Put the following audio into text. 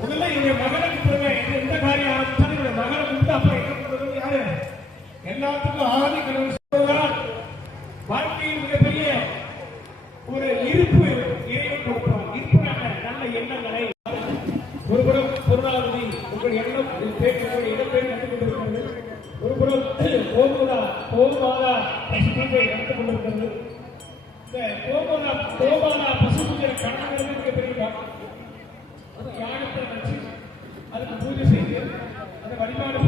முதல்ல என்னுடைய மகனுக்கு பிறகு எந்த காரியம் ஆரம்பிச்சாலும் என்னுடைய மகனை கூப்பிட்டு அப்ப என்ன பண்றது யாரு எல்லாத்துக்கும் ஆதி கடவுள் சொல்றார். வாழ்க்கையில் மிகப்பெரிய ஒரு இருப்பு இறைவன் கொடுப்பார். இருப்பு நல்ல எண்ணங்களை ஒருபுறம் பொருளாதார உங்கள் எண்ணம் பேச்சுடைய இடப்பெயர் நடந்து கொண்டிருக்கிறது. ஒருபுறம் கோமாதா பசுபூஜை நடந்து கொண்டிருக்கிறது. இந்த கோமாதா பசுபூஜை கணக்கு மிகப்பெரிய யாகத்தை வச்சு அதுக்கு பூஜை செய்து அதை வழிபாடு